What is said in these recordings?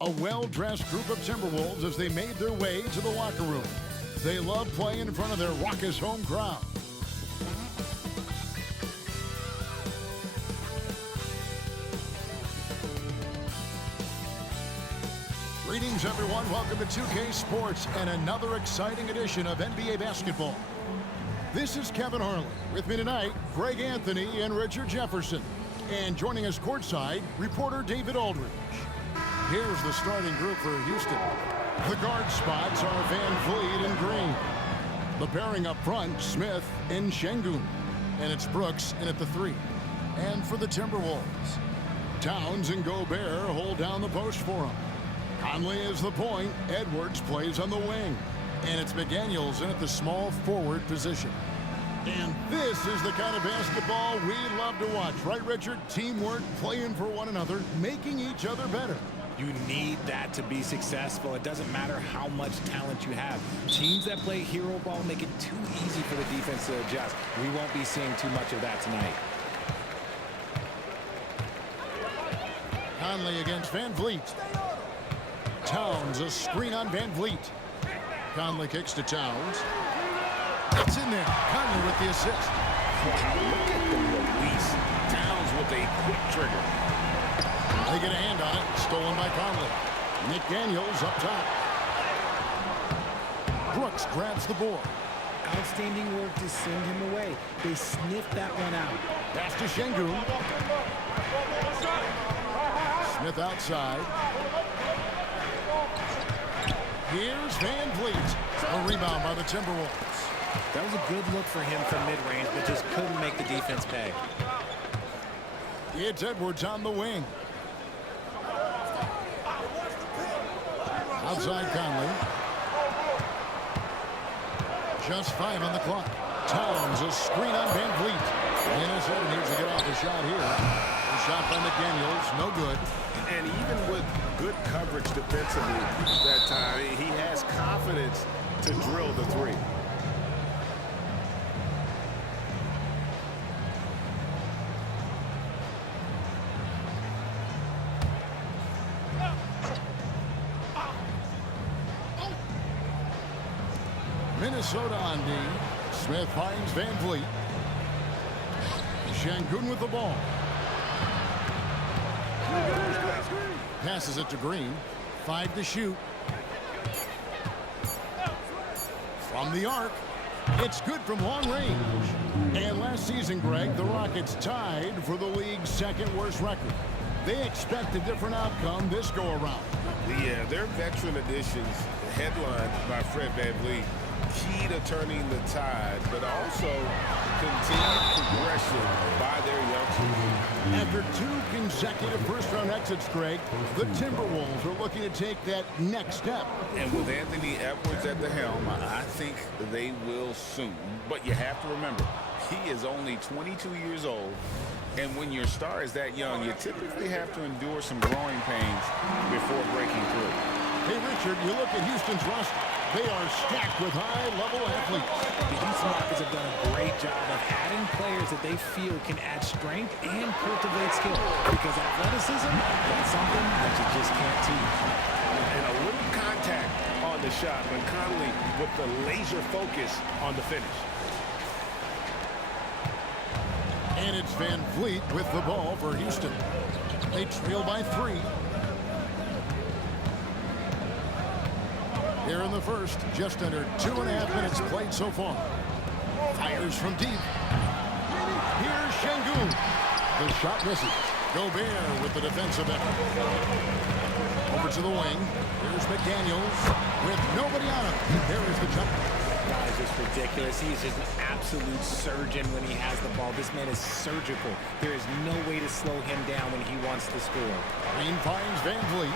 A well-dressed group of Timberwolves as they made their way to the locker room. They love playing in front of their raucous home crowd. Greetings, everyone. Welcome to 2K Sports and another exciting edition of NBA basketball. This is Kevin Harlan. With me tonight, Greg Anthony and Richard Jefferson. And joining us courtside, reporter David Aldridge. Here's the starting group for Houston. The guard spots are Van Vliet and Green. The pairing up front, Smith and Şengün. And it's Brooks in at the 3. And for the Timberwolves, Towns and Gobert hold down the post for him. Conley is the point. Edwards plays on the wing. And it's McDaniels in at the small forward position. And this is the kind of basketball we love to watch. Right, Richard? Teamwork, playing for one another, making each other better. You need that to be successful. It doesn't matter how much talent you have. Teams that play hero ball make it too easy for the defense to adjust. We won't be seeing too much of that tonight. Conley against Van Vliet. Towns, a screen on Van Vliet. Conley kicks to Towns. It's in there. Conley with the assist. Wow, look at the release. Towns with a quick trigger. They get a hand on it. Stolen by Conley. McDaniels up top. Brooks grabs the board. Outstanding work to send him away. They sniffed that one out. Pass to Şengün. Smith outside. Here's Van Vliet. A rebound by the Timberwolves. That was a good look for him from mid-range, but just couldn't make the defense pay. It's Edwards on the wing. Outside Conley. Just 5 on the clock. Towns, a screen on Van Vliet. And his head needs to get off the shot here. The shot by McDaniels, no good. And even with good coverage defensively that time, he has confidence to drill the 3. Minnesota on D. Smith finds Van Vliet. Şengün with the ball. Passes it to Green. 5 to shoot. From the arc. It's good from long range. And last season, Greg, the Rockets tied for the league's second worst record. They expect a different outcome this go-around. Yeah, their veteran additions, headlined by Fred VanVleet, key to turning the tide, but also continued progression by their youngsters. After 2 consecutive first-round exits, Greg, the Timberwolves are looking to take that next step. And with Anthony Edwards at the helm, I think they will soon. But you have to remember, he is only 22 years old. And when your star is that young, you typically have to endure some growing pains before breaking through. Hey, Richard, you look at Houston's roster. They are stacked with high-level athletes. The Houston Rockets have done a great job of adding players that they feel can add strength and cultivate skill. Because athleticism, that's something that you just can't teach. And a little contact on the shot when Conley with the laser focus on the finish. And it's Van Vliet with the ball for Houston. They trail by 3. Here in the first, just under 2.5 minutes played so far. Fires from deep. Here's Şengün. The shot misses. Gobert with the defensive effort. Over to the wing. Here's McDaniels with nobody on him. There is the jumper. Guys, just ridiculous. He is just an absolute surgeon when he has the ball. This man is surgical. There is no way to slow him down when he wants to score. Green finds Van Vliet.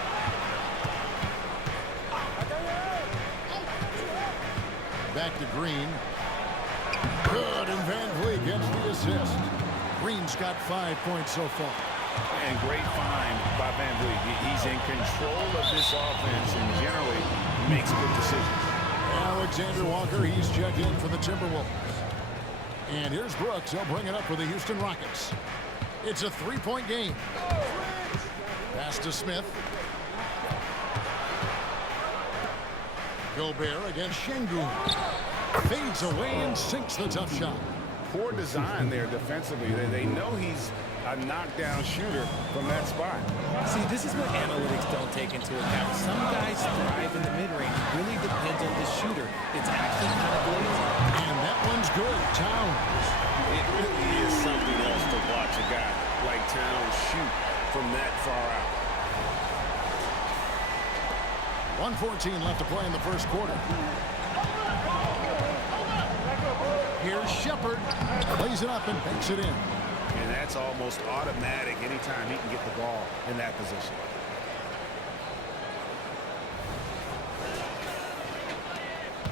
Back to Green. Good, and Van Vliet gets the assist. Green's got 5 points so far. And great find by Van Vliet. He's in control of this offense and generally makes good decisions. Alexander Walker, he's checked in for the Timberwolves. And here's Brooks. He'll bring it up for the Houston Rockets. It's a three-point game. Pass to Smith. Gobert against Şengün. Fades away and sinks the tough shot. Poor design there defensively. They know he's a knockdown shooter from that spot. See, this is what analytics don't take into account. Some guys thrive in the mid-range. It really depends on the shooter. It's actually kind of lazy. And that one's good. Towns. It really is something else to watch a guy like Towns shoot from that far out. 1:14 left to play in the first quarter. Here's Shepherd. Plays it up and banks it in. And that's almost automatic anytime he can get the ball in that position.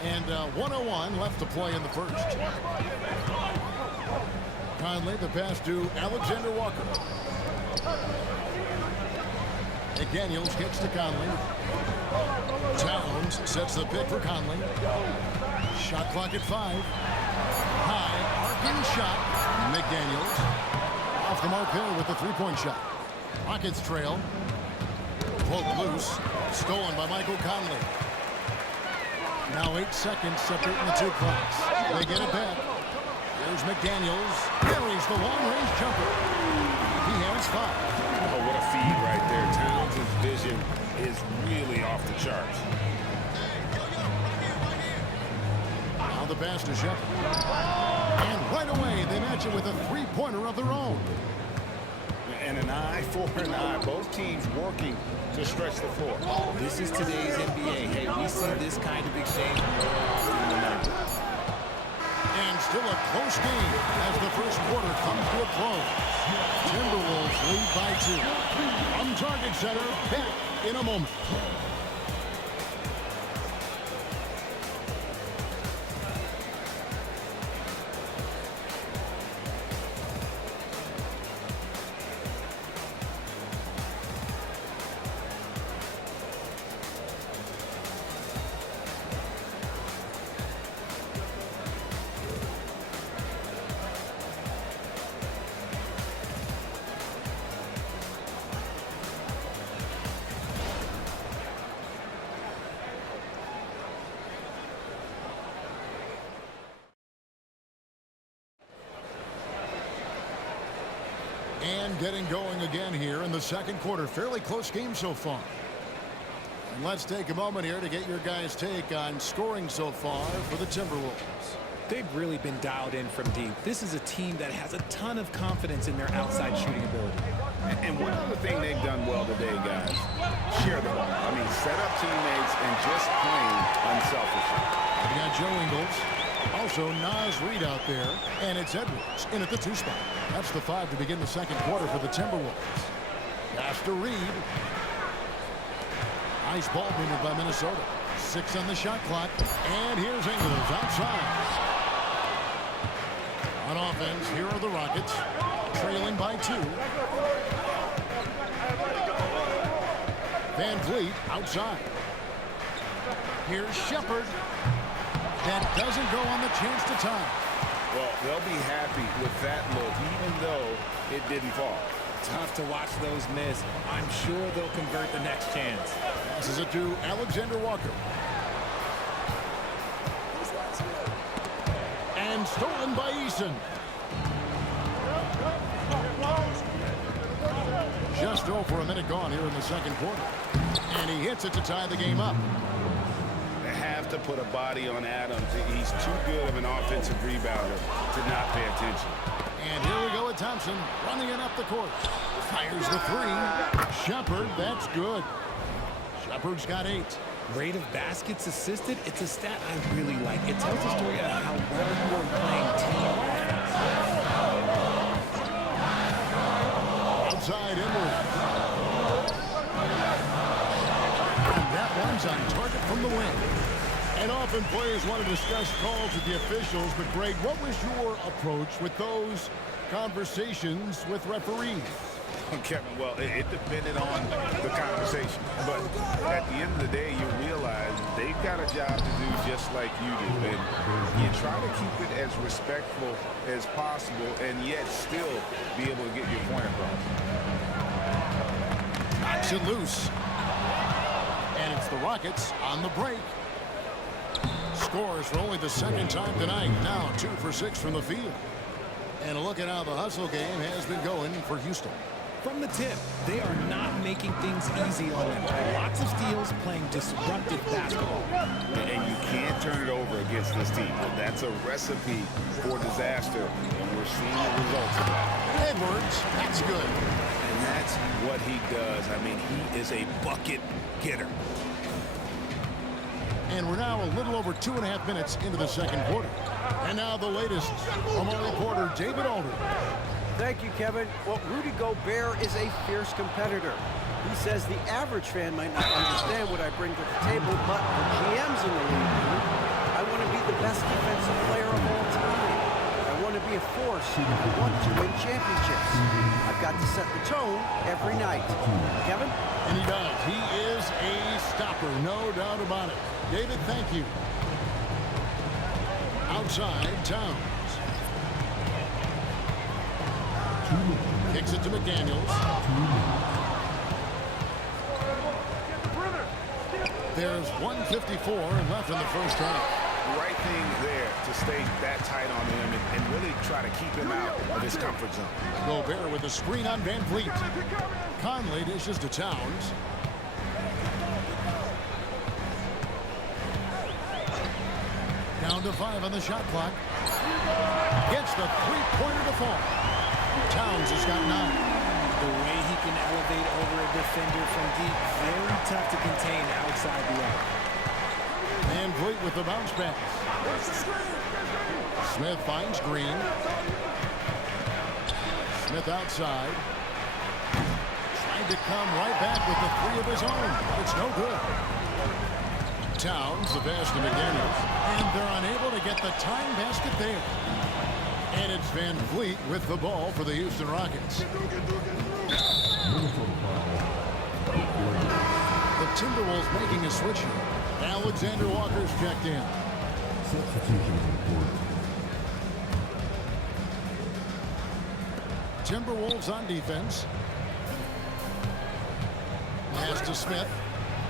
And 1:01 left to play in the first. Conley, the pass to Alexander Walker. McDaniels kicks to Conley. Towns sets the pick for Conley. Shot clock at 5. High, arcing shot. McDaniels off the mark there with the three-point shot. Rockets trail. Pulled loose. Stolen by Michael Conley. Now 8 seconds separating the two clocks. They get it back. Here's McDaniels. Carries the long-range jumper. He has 5. Oh, what a feed right there. Towns' vision is really off the charts. Now the pass to Shepherd. And right away, they match it with a three-pointer of their own. And an eye for an eye. Both teams working to stretch the floor. This is today's NBA. Hey, we see this kind of exchange more often than not. And still a close game as the first quarter comes to a close. Timberwolves lead by 2. From Target Center, back in a moment. And getting going again here in the second quarter. Fairly close game so far. And let's take a moment here to get your guys' take on scoring so far for the Timberwolves. They've really been dialed in from deep. This is a team that has a ton of confidence in their outside shooting ability. And one other thing they've done well today, guys, share the ball. I mean, set up teammates and just playing unselfishly. We got Joe Ingles. Also, Naz Reid out there. And it's Edwards in at the 2 spot. That's the 5 to begin the second quarter for the Timberwolves. Pass to Reid. Nice ball movement by Minnesota. 6 on the shot clock. And here's Ingles outside. On offense, here are the Rockets. Trailing by 2. Van Vliet outside. Here's Shepherd. That doesn't go on the chance to tie. Well, they'll be happy with that look, even though it didn't fall. Tough to watch those miss. I'm sure they'll convert the next chance. Passes it to Alexander Walker. And stolen by Eason. Just over a minute gone here in the second quarter. And he hits it to tie the game up. They have to put a body on Adams. He's too good of an offensive rebounder to not pay attention. And here we go with Thompson running it up the court. Fires the 3. Shepherd, that's good. Shepherd's got 8. Rate of baskets assisted, it's a stat I really like. It tells a story of how well you are playing team offense. Outside inward. And that one's on target from the wing. And often players want to discuss calls with the officials, but Greg, what was your approach with those conversations with referees? Kevin, well, it depended on the conversation. But at the end of the day, you realize they've got a job to do just like you do. And you try to keep it as respectful as possible and yet still be able to get your point across. Knocks it loose. And it's the Rockets on the break. Scores for only the second time tonight. Now 2 for 6 from the field. And a look at how the hustle game has been going for Houston. From the tip, they are not making things easy on them. Lots of steals, playing disruptive basketball. And you can't turn it over against this team. That's a recipe for disaster, and we're seeing the results of that. Edwards, that's good. And that's what he does. I mean, he is a bucket getter. And we're now a little over 2.5 minutes into the second quarter. And now the latest from our reporter, David Aldridge. Thank you, Kevin. Well, Rudy Gobert is a fierce competitor. He says the average fan might not understand what I bring to the table, but the GMs in the league, I want to be the best defensive player of all time. I want to be a force who wants to win championships. I've got to set the tone every night. Kevin? And he does. He is a stopper, no doubt about it. David, thank you. Outside, Towns. Kicks it to McDaniels. There's 1:54 left in the first half. Right thing there to stay that tight on him and really try to keep him out of his comfort zone. Gobert with a screen on Van Vliet. Conley dishes to Towns. Down to 5 on the shot clock. Gets the three-pointer to fall. Towns has got 9. The way he can elevate over a defender from deep, very tough to contain outside the arc. Van Vliet with the bounce pass. Smith finds Green. Smith outside. Trying to come right back with the 3 of his own. It's no good. Towns, the pass to McDaniels. And they're unable to get the time basket there. And it's Van Vliet with the ball for the Houston Rockets. The Timberwolves making a switch here. Alexander Walker's checked in. Timberwolves on defense. Pass to Smith.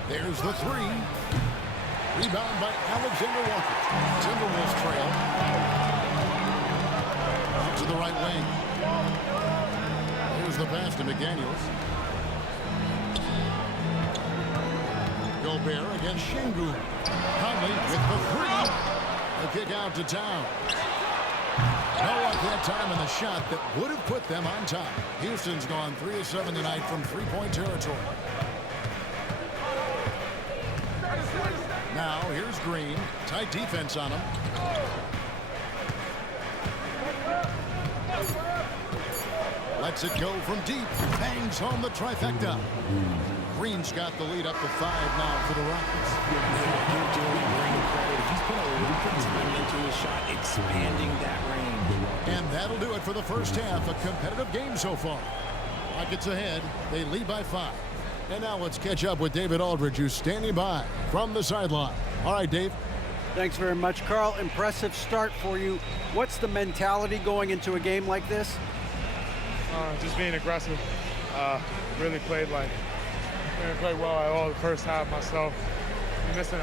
There's the 3. Rebound by Alexander Walker. Timberwolves trail. Out to the right wing. Here's the pass to McDaniels. Gobert against Şengün. Conley with the 3. A kick out to Towns. No luck that time in the shot that would have put them on top. Houston's gone 3 of 7 tonight from three-point territory. Now here's Green. Tight defense on him. Lets it go from deep. Bangs home the trifecta. Green's got the lead up to 5 now for the Rockets. You're doing Green credit. He's put a lot of time into his shot, expanding that range. And that'll do it for the first half. A competitive game so far. Rockets ahead. They lead by 5. And now let's catch up with David Aldridge, who's standing by from the sideline. All right, Dave. Thanks very much, Carl. Impressive start for you. What's the mentality going into a game like this? Just being aggressive. Really played well at all the first half myself.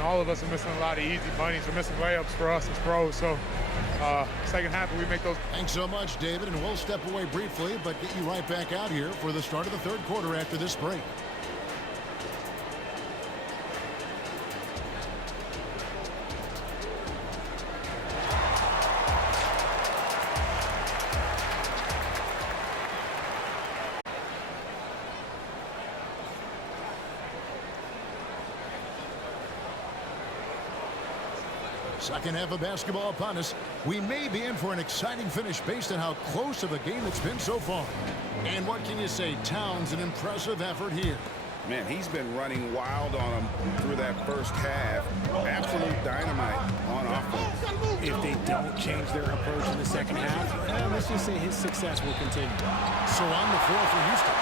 All of us are missing a lot of easy bunnies. We're missing layups for us as pros. So second half, we make those. Thanks so much, David. And we'll step away briefly, but get you right back out here for the start of the third quarter after this break. Second half of basketball upon us. We may be in for an exciting finish based on how close of a game it's been so far. And what can you say? Towns, an impressive effort here. Man, he's been running wild on them through that first half. Absolute dynamite on offense. If they don't change their approach in the second half, let's just say his success will continue. So on the floor for Houston.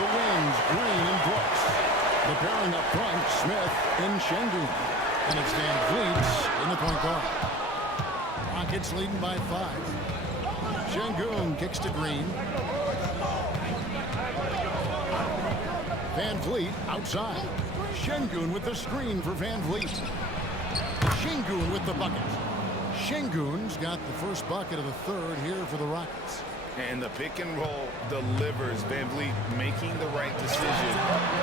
The wings, Green and Brooks. The pairing up front, Smith and Şengün. And it's Van Vliet in the point guard. Rockets leading by 5. Şengün kicks to Green. Van Vliet outside. Şengün with the screen for Van Vliet. Şengün with the bucket. Şengün's got the first bucket of the third here for the Rockets. And the pick and roll delivers. Van Vliet making the right decision,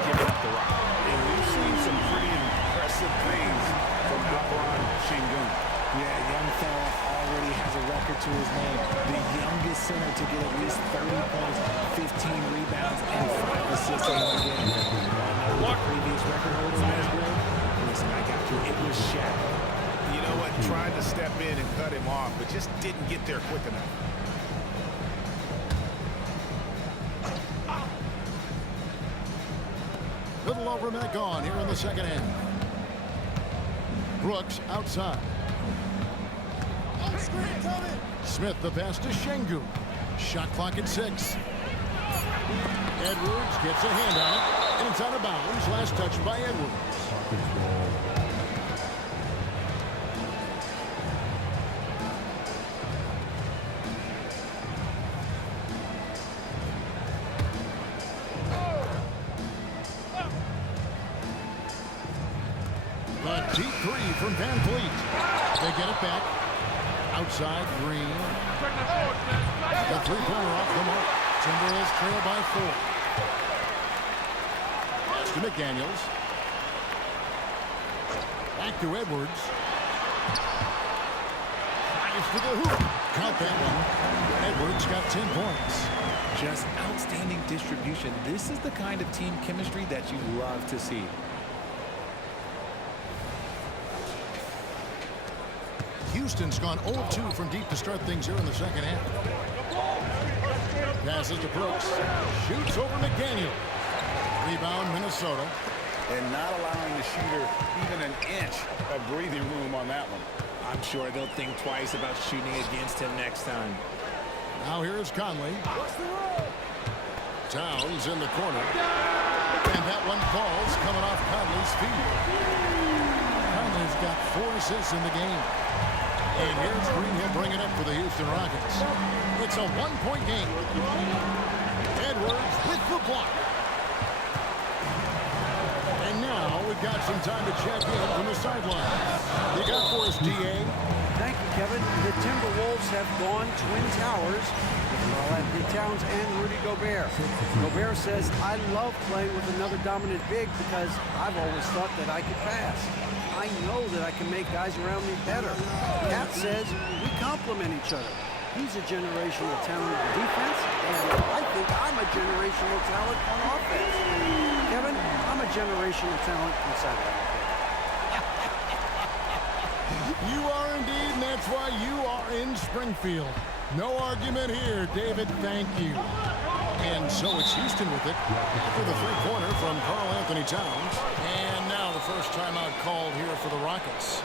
giving up the rock. And we've seen some pretty impressive things from Alperen Şengün. Yeah, young fella already has a record to his name. The youngest center to get at least 30 points, 15 rebounds, and 5 assists in one game. What previous record holder last year? Listen, I got you. It was Shaq. You know what? Tried to step in and cut him off, but just didn't get there quick enough. Little over a minute gone here in the second half. Brooks outside. Smith the pass to Şengün. Shot clock at 6. Edwards gets a hand on it, and it's out of bounds. Last touch by Edwards. The deep three from Van Vliet. They get it back. Outside, Green. The three-pointer off the mark. Timberwolves trail by 4. Pass to McDaniels. Back to Edwards. Fires to the hoop. Count that one. Edwards got 10 points. Just outstanding distribution. This is the kind of team chemistry that you love to see. Houston's gone 0-2 from deep to start things here in the second half. Passes to Brooks. Shoots over McDaniel. Rebound, Minnesota. And not allowing the shooter even an inch of breathing room on that one. I'm sure they'll think twice about shooting against him next time. Now here is Conley. Towns in the corner. And that one falls coming off Conley's feet. Conley's got 4 assists in the game. And here's Green. He'll bring it up for the Houston Rockets. It's a 1-point game. Edwards with the block. And now we've got some time to check in from the sideline. You got for us, D.A. Thank you, Kevin. The Timberwolves have gone Twin Towers with Anthony Towns and Rudy Gobert. Gobert says, I love playing with another dominant big because I've always thought that I could pass. I know that I can make guys around me better. Cat says we complement each other. He's a generational talent on defense, and I think I'm a generational talent on offense. Kevin, I'm a generational talent inside of You are indeed, and that's why you are in Springfield. No argument here, David. Thank you. And so it's Houston with it after the three-pointer from Karl Anthony Towns. And now the first timeout called here for the Rockets.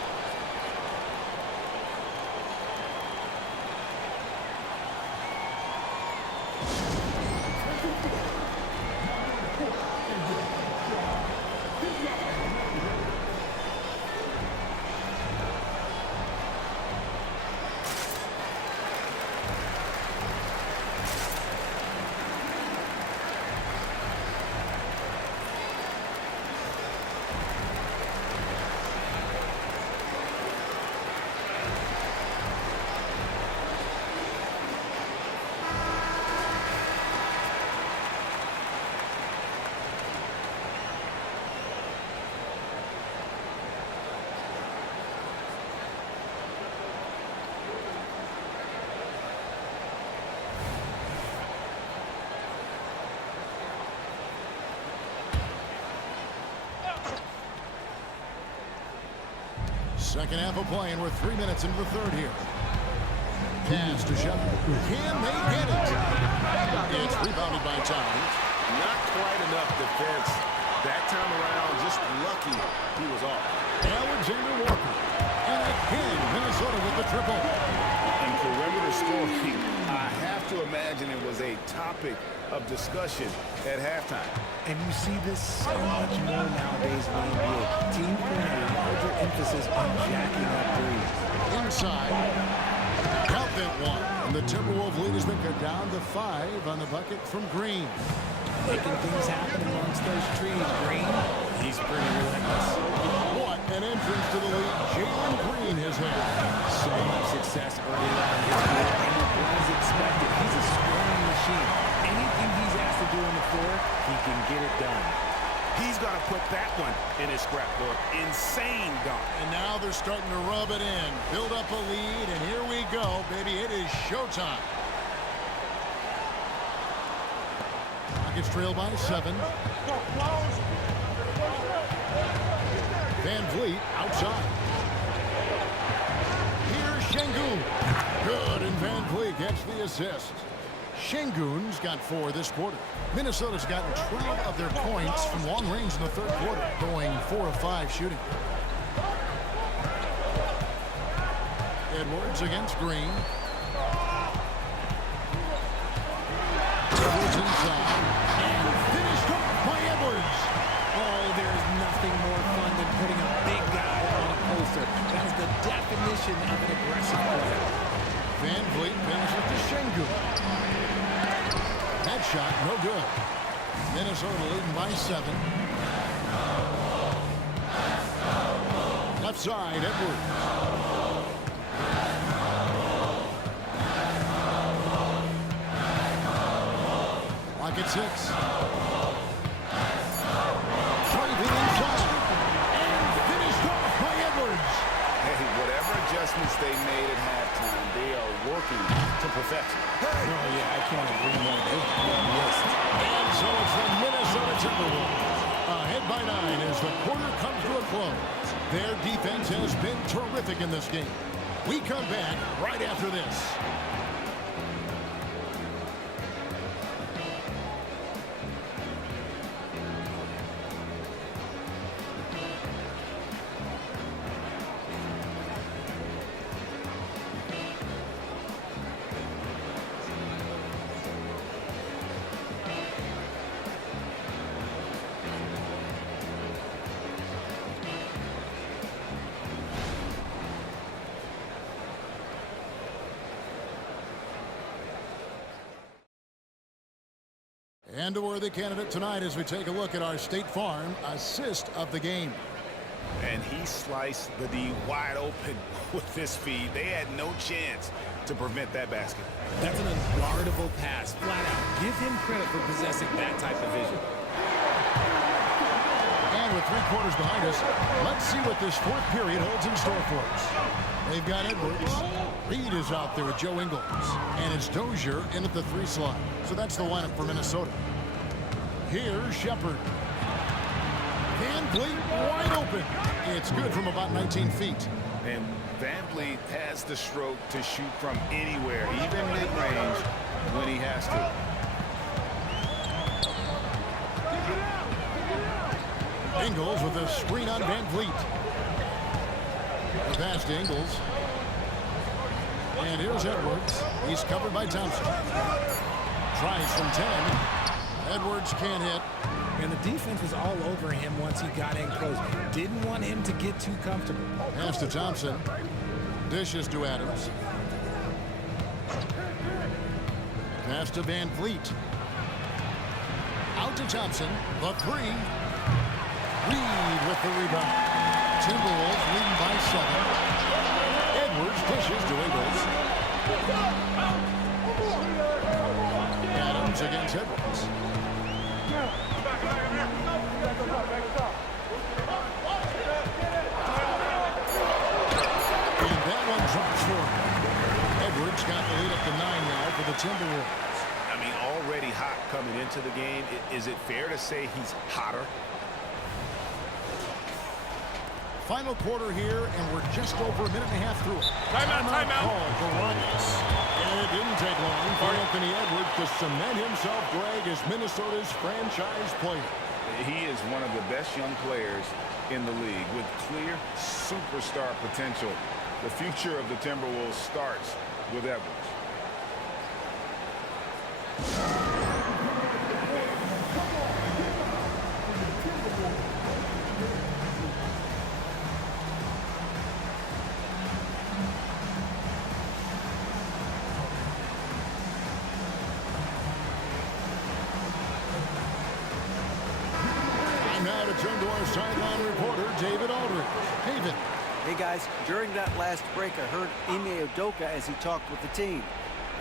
Second half of play, and we're 3 minutes into the third here. Pass to Shepard. Can they get it? It's rebounded by Towns. Not quite enough defense that time around. Just lucky he was off. Alexander Walker. And again, Minnesota with the triple. And perimeter scoring, I have to imagine it was a topic of discussion at halftime. And you see this so much more nowadays in the NBA. Teams putting a larger emphasis on jacking up threes. Inside. Count that one. And the Timberwolves lead has been cut down to 5 on the bucket from Green. Making things happen amongst those trees. Green, he's pretty relentless. What an entrance to the league Jalen Green has had. So much success early on in his career, and it was expected. He's a scoring machine. Anything he's asked to do on the floor, he can get it done. He's got to put that one in his scrapbook. Insane dunk. And now they're starting to rub it in. Build up a lead, and here we go, baby. It is showtime. Rockets trail by 7. Van Vliet outside. Here's Şengün. Good, and Van Vliet gets the assist. Şengün's got 4 this quarter. Minnesota's gotten 12 of their points from long range in the third quarter, going 4 of 5 shooting. Edwards against Green. Edwards inside. And finished off by Edwards. Oh, there's nothing more fun than putting a big guy on a poster. That is the definition of an aggressive player. Van Vliet passes to Şengün. That shot, no good. Minnesota leading by 7. Left side, Edwards. Rocket 6. Driving inside. And finished off by Edwards. Hey, whatever adjustments they made at halftime, they are working to perfection. Oh, yeah, I can't agree more. They missed. And so it's the Minnesota Timberwolves ahead by 9 as the quarter comes to a close. Their defense has been terrific in this game. We come back right after this. And a worthy candidate tonight as we take a look at our State Farm assist of the game. And he sliced the D wide open with this feed. They had no chance to prevent that basket. That's an unguardable pass. Flat out. Give him credit for possessing that type of vision. And with 3 quarters behind us, let's see what this fourth period holds in store for us. They've got Edwards. Reed is out there with Joe Ingles. And it's Dozier in at the 3 slot. So that's the lineup for Minnesota. Here's Shepard. Van Vliet wide open. It's good from about 19 feet. And Van Vliet has the stroke to shoot from anywhere, even mid-range, when he has to. Ingles with a screen on Van Vliet. The pass to Ingles. And here's Edwards. He's covered by Thompson. Tries from 10. Edwards can't hit. And the defense was all over him once he got in close. Didn't want him to get too comfortable. Pass to Thompson. Dishes to Adams. Pass to Van Vliet. Out to Thompson. The 3. Reed with the rebound. Timberwolves leading by 7. Edwards pushes to Ingles. Adams against Edwards. And that one drops for him. Edwards got the lead up to 9 now for the Timberwolves. I mean, already hot coming into the game. Is it fair to say he's hotter? final quarter here, and we're just over a minute and a half through it. Timeout. Called for Rockets. And it didn't take long for Anthony Edwards to cement himself, Greg, as Minnesota's franchise player. He is one of the best young players in the league with clear superstar potential. The future of the Timberwolves starts with Edwards. Now to turn to our sideline reporter, David Aldridge. David. Hey guys, during that last break, I heard Ime Udoka as he talked with the team.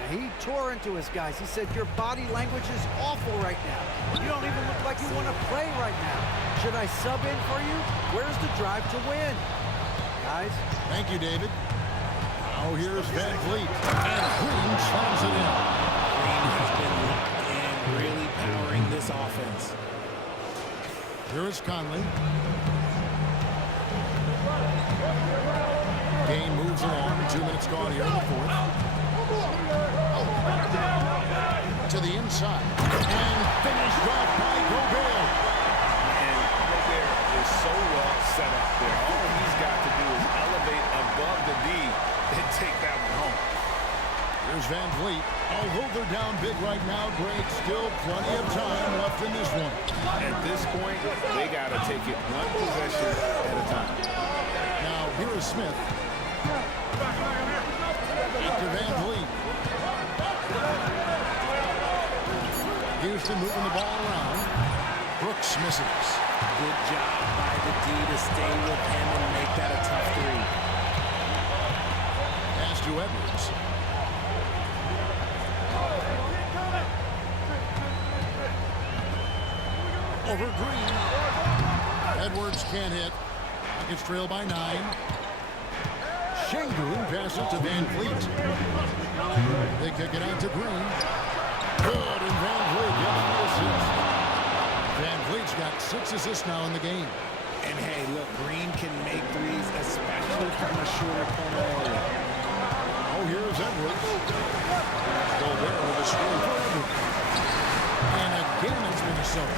Now, he tore into his guys. He said, your body language is awful right now. You don't even look like you want to play right now. Should I sub in for you? Where's the drive to win? Guys? Thank you, David. Now here's Van Vliet. And Green slams it in. Green has been locked in, really powering this offense. Here is Conley. Game moves along. 2 minutes gone here in the fourth. To the inside. And finished off by Gobert. And Gobert is so well set up there. All he's got to do is elevate above the D and take that one home. Here's Van Vliet. Although they're down big right now, Greg, still plenty of time left in this one. At this point, they got to take it one possession at a time. Now, here is Smith. After Van Vliet. Houston moving the ball around. Brooks misses. Good job by the D to stay with him and make that a tough three. Pass to Edwards. Over Green. Edwards can't hit. Rockets trail by 9. Şengün passes to Van Vliet. They kick it out to Green. Good, and Van Vliet gets the assist. Van Vliet's got 6 assists now in the game. And hey, look, Green can make threes, especially from a shorter corner area. Oh, here's Edwards. Gobert with a screen for Edwards. And again, it's Minnesota.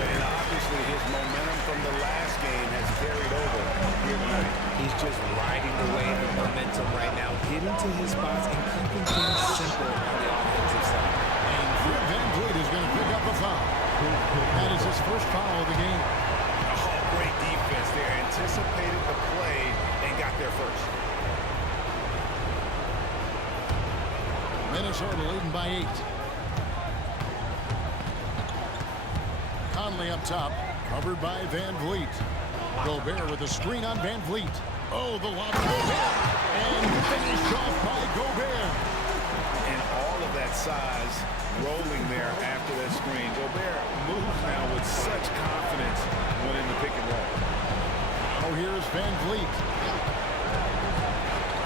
And obviously his momentum from the last game has carried over here tonight. He's just riding the wave of momentum right now, getting to his spots and keeping things simple on the offensive side. And Van Vliet is going to pick up a foul. That is his first foul of the game. Oh, great defense there. Anticipated the play and got there first. Minnesota leading by 8. Conley up top, covered by Van Vliet. Gobert with a screen on Van Vliet. Oh, the lob to Gobert. And finished off by Gobert. And all of that size rolling there after that screen. Gobert moves now with such confidence when in the pick and roll. Oh, here's Van Vliet.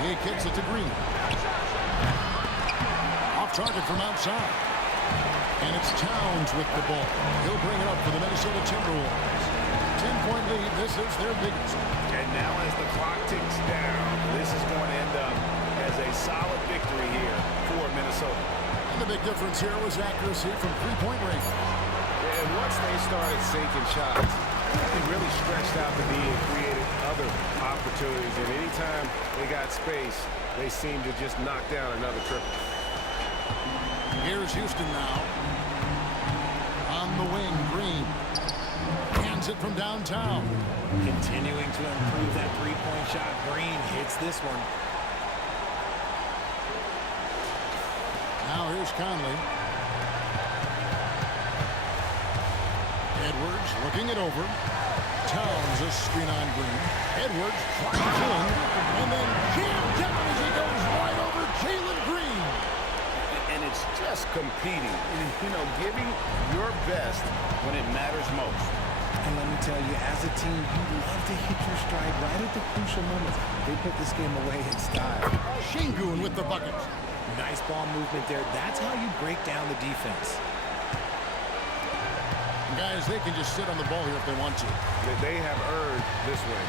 He kicks it to Green. Off target from outside. And it's Towns with the ball. He'll bring it up for the Minnesota Timberwolves. 10-point lead. This is their biggest. And now as the clock ticks down, this is going to end up as a solid victory here for Minnesota. And the big difference here was accuracy from three-point range. And once they started sinking shots, they really stretched out the D and created other opportunities. And anytime they got space, they seemed to just knock down another triple. Here's Houston now. On the wing, Green. Hands it from downtown. Continuing to improve that three-point shot. Green hits this one. Now here's Conley. Edwards looking it over. Towns a screen on Green. Edwards flies in and then jammed down as he goes right over Jalen Green. And it's just competing, you know, giving your best when it matters most. And let me tell you, as a team, you love to hit your stride right at the crucial moments. They put this game away in style. Şengün with the bucket. Nice ball movement there. That's how you break down the defense. Guys, they can just sit on the ball here if they want to. They have earned this win.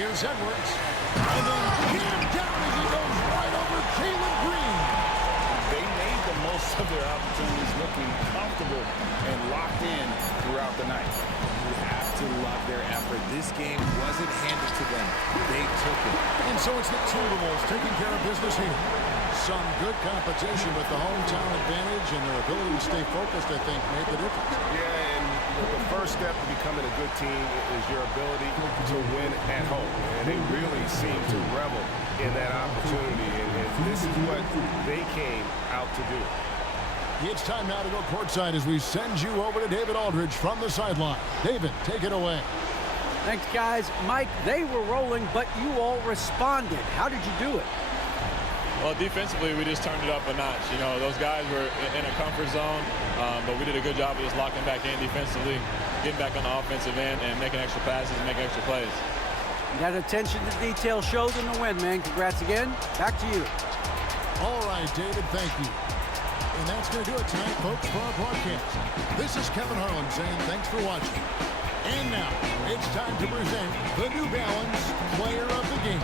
Here's Edwards. And then jammed down as he goes right over Jalen Green. They made the most of their opportunities, looking comfortable and locked in throughout the night. You have to love their effort. This game wasn't handed to them. They took it. And so it's the Timberwolves taking care of business here. Some good competition with the hometown advantage, and their ability to stay focused, I think, made the difference. Yeah, and the first step to becoming a good team is your ability to win at home. And they really seem to revel in that opportunity, and this is what they came out to do. It's time now to go courtside as we send you over to David Aldridge from the sideline. David, take it away. Thanks, guys. Mike, they were rolling, but you all responded. How did you do it? Well, defensively, we just turned it up a notch. You know, those guys were in a comfort zone, but we did a good job of just locking back in defensively, getting back on the offensive end, and making extra passes and making extra plays. That attention to detail showed in the win, man. Congrats again. Back to you. All right, David, thank you. And that's going to do it tonight, folks, for our broadcast. This is Kevin Harlan saying thanks for watching. And now, it's time to present the New Balance Player of the Game.